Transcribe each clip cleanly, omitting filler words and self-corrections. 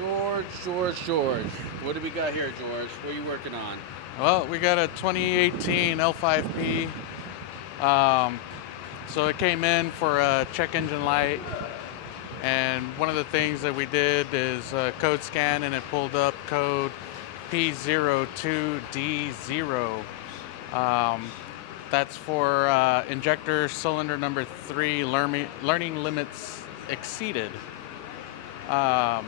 George. What do we got here, George? What are you working on? Well, we got a 2018 L5P. So it came in for a check engine light, and one of the things that we did is code scan, and it pulled up code P02D0. Um, that's for injector cylinder number 3 learning limits exceeded. Um,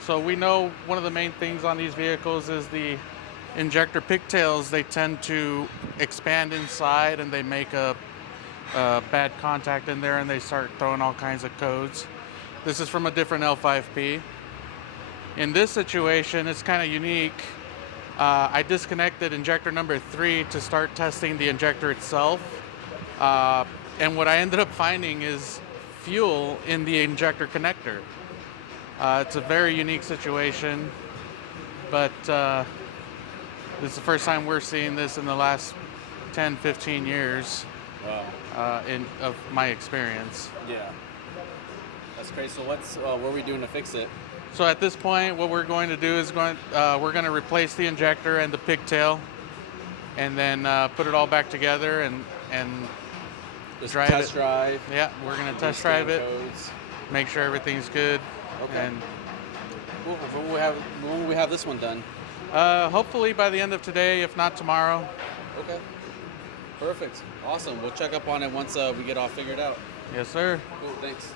so we know one of the main things on these vehicles is the injector pigtails. They tend to expand inside and they make a bad contact in there and they start throwing all kinds of codes. This is from a different L5P. In this situation, it's kind of unique. I disconnected injector number 3 to start testing the injector itself. And what I ended up finding is fuel in the injector connector. It's a very unique situation, but this is the first time we're seeing this in the last 10, 15 years Wow. of my experience. Yeah. That's crazy. So what are we doing to fix it? So at this point, what we're going to do is we're going to replace the injector and the pigtail, and then put it all back together and Just drive test it. drive. Yeah, we're going to test drive it, Codes. make sure everything's good. Okay. And Cool. When will we have this one done? hopefully by the end of today, if not tomorrow. Okay. Perfect. Awesome. We'll check up on it once we get all figured out. Yes, sir. Cool. Thanks.